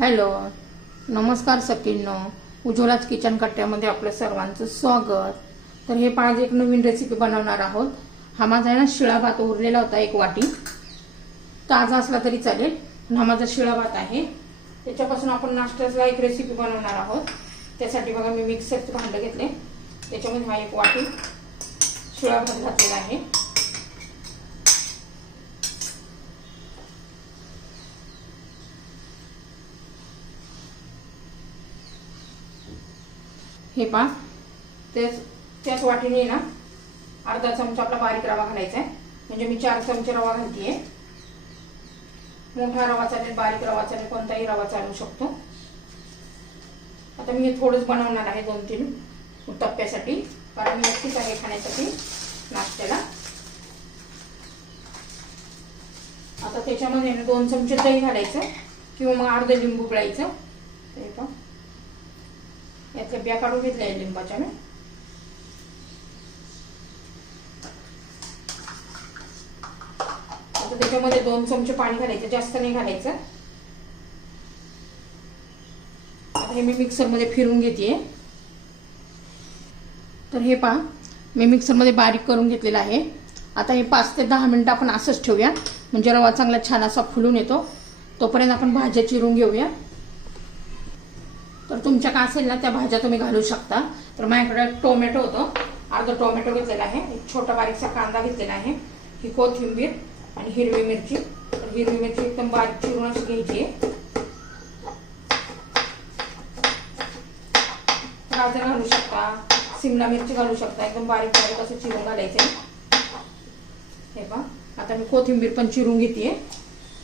Hello नमस्कार सकींनो उज्ज्वलाच kitchen कट्ट्यामध्ये आपलं सर्वांचं स्वागत. तर हे पाच एक नवीन रेसिपी बनवणार आहोत. हा माझा आहे ना शिळा भात उरलेला होता एक वाटी. ताजा असला तरी चालेल हा माझा शिळा भात आहे. त्याच्यापासून आपण नाश्त्याचा एक रेसिपी बनवणार आहोत. त्यासाठी बघा मी मिक्सरचं भांडं घेतले त्याच्यामध्ये हा एक वाटी शिळा भात घातलेला आहे. हे पा तेच त्याच वाटीने ना अर्धा चमचा आपला बारीक रवा घालायचा आहे. म्हणजे मी चार चमचे रवा घालतीये. मोठा रवा चालेल बारीक रवा चालेल कोणताही रवा चालू शकतो. आता मी हे थोडंच बनवणार आहे दोन तीन टप्प्यासाठी कारण मी नक्कीच आहे खाण्यासाठी नाश्त्याला. आता त्याच्यामध्ये ना दोन चमचे दही घालायचं किंवा मग अर्ध लिंबू पिळायचं. हे पण यातल्या बिया काढून घेतल्या लिंबाच्या मी आता त्याच्यामध्ये दोन चमचे पाणी घालायचं जास्त नाही घालायचं. आता हे मी मिक्सरमध्ये फिरून घेते तर हे पहा मी मिक्सरमध्ये बारीक करून घेतलेलं आहे. आता हे पाच ते दहा मिनटं आपण असंच ठेवूया. म्हणजे रवा चांगला छान असा फुलून येतो. तोपर्यंत आपण भाज्या चिरून घेऊया. तर तुमच्या का असेल ना त्या भाज्या तुम्ही घालू शकता. तर माझ्याकडे टोमॅटो होतो. अर्धा टोमॅटो घेतलेला आहे. एक छोटा बारीकसा कांदा घेतलेला आहे. ही कोथिंबीर आणि हिरवी मिरची. तर हिरवी मिरची एकदम बारीक चिरून अशी घ्यायची आहे. गाजर घालू शकता शिमला मिरची घालू शकता. एकदम बारीक बारीक असं चिरून घालायचं. हे पहा. आता मी कोथिंबीर पण चिरून घेते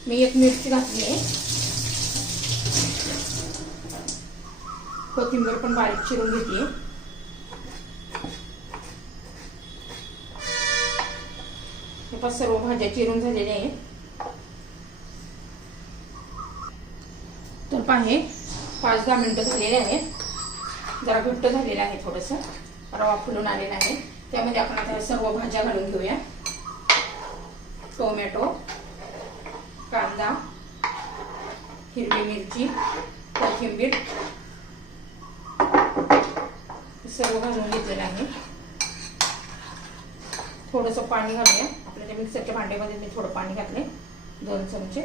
मी एक मिरची घातली आहे. कोथिंबीर पण बारीक चिरून घेते हे पण सर्व भाज्या चिरून झालेल्या आहेत. तर पाहे पाच दहा मिनिटं झालेले आहेत. जरा घट्ट झालेलं आहे थोडंसं. रवा फुलून आलेला आहे. त्यामध्ये आपण आता सर्व भाज्या घालून घेऊया. टोमॅटो कांदा हिरवी मिरची कोथिंबीर सर्व घालून घेतलेलं आहे थोडंसं पाणी घालूया. आपल्या त्या मिक्सरच्या भांड्यामध्ये मी थोडं पाणी घातले दोन चमचे.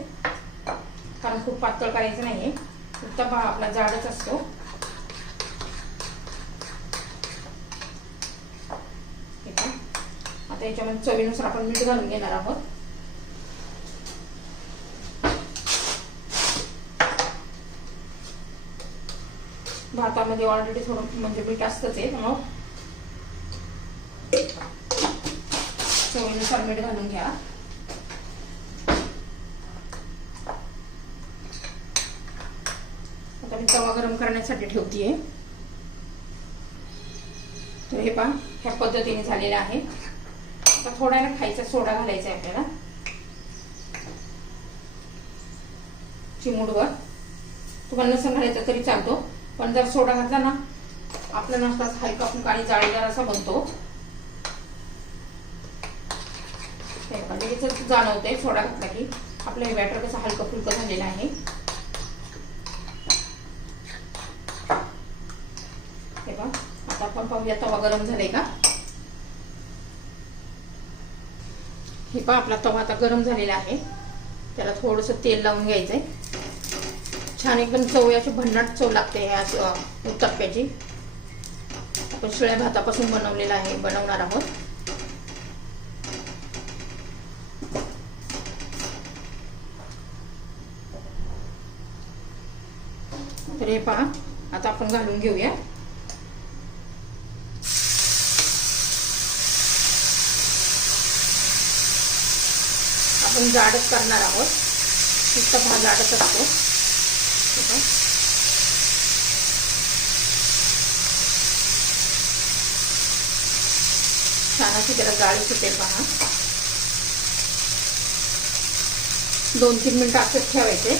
कारण खूप पातळ करायचं नाहीये. फक्त आपला जाडच असतो. ठीक आहे. आता याच्यामध्ये चवीनुसार आपण मीठ घालून घेणार आहोत. भातामध्ये ऑलरेडी थोडं म्हणजे मीठ असतंच आहे मग चवीनुसार मीठ घालून घ्या. आता मी तवा गरम करण्यासाठी ठेवतीये. तर हे पहा ह्या पद्धतीने झालेलं आहे. आता थोडा ना खायचा सोडा घालायचा आहे आपल्याला. चिमूडवर तुम्हाला नसं घालायचं तरी चालतो. पण जर सोडा घातला ना आपला नाश्ता हलका फुलका आणि जाळीदार असा बनतो. लगेच जाणवतंय सोडा घातला की आपलं हे बॅटर कसं हलकं फुलकं झालेलं आहे. हे पहा आता आपण पाहूया तवा गरम झालाय का? हे पहा आपला तवा आता गरम झालेला आहे. त्याला थोडस तेल लावून घ्यायचंय. छान एकदम चव अशी भन्नाट चव लागते ह्या उत्तप्प्याची. आपण शिळ्या भातापासून बनवलेला आहे बनवणार आहोत. तर हे पहा आता आपण घालून घेऊया. आपण जाडच करणार आहोत. फक्त भात जाडच असतो. छान अशी त्याला गाळी सुटेल पहा. दोन तीन मिनिटं असंच ठेवायचे.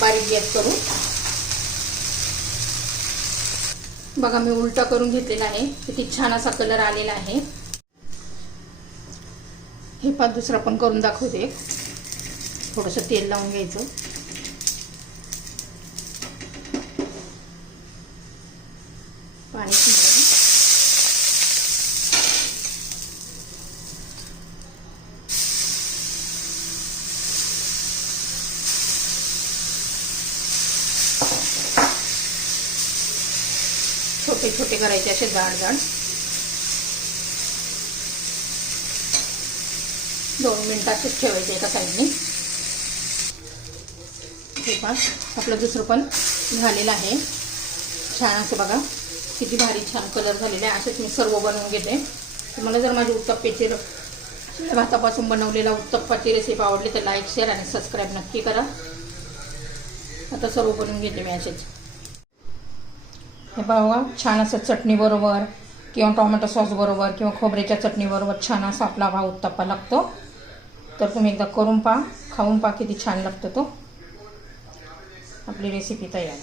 बारीक गॅस करून. बघा मी उलटा करून घेतलेला आहे. किती छान असा कलर आलेला आहे. हे पाच दुसरा पण करून दाखवते. थोडंसं तेल लावून घ्यायचं पाणी शिंपडायचं. छोटे छोटे करायचे असे जाड जाड. दोन मिनिटाचेच ठेवायचे एका साईडने. हे पहा आपलं दुसरं पण झालेलं आहे. छान असं बघा किती भारी छान कलर झालेले आहे. असेच मी सर्व बनवून घेते. तुम्हाला जर माझी उत्तप्पेची भातापासून बनवलेला उत्तप्पाची रेसिपी आवडली तर लाईक शेअर आणि सबस्क्राईब नक्की करा. आता सर्व बनवून घेते मी असेच. हे बघा छान असं चटणीबरोबर किंवा टोमॅटो सॉसबरोबर किंवा खोबऱ्याच्या चटणीबरोबर छान असा आपला हा उत्तप्पा लागतो. तर तुम्ही एकदा करून पहा खाऊन पहा किती छान लागतो तो. आपली रेसिपी तयार.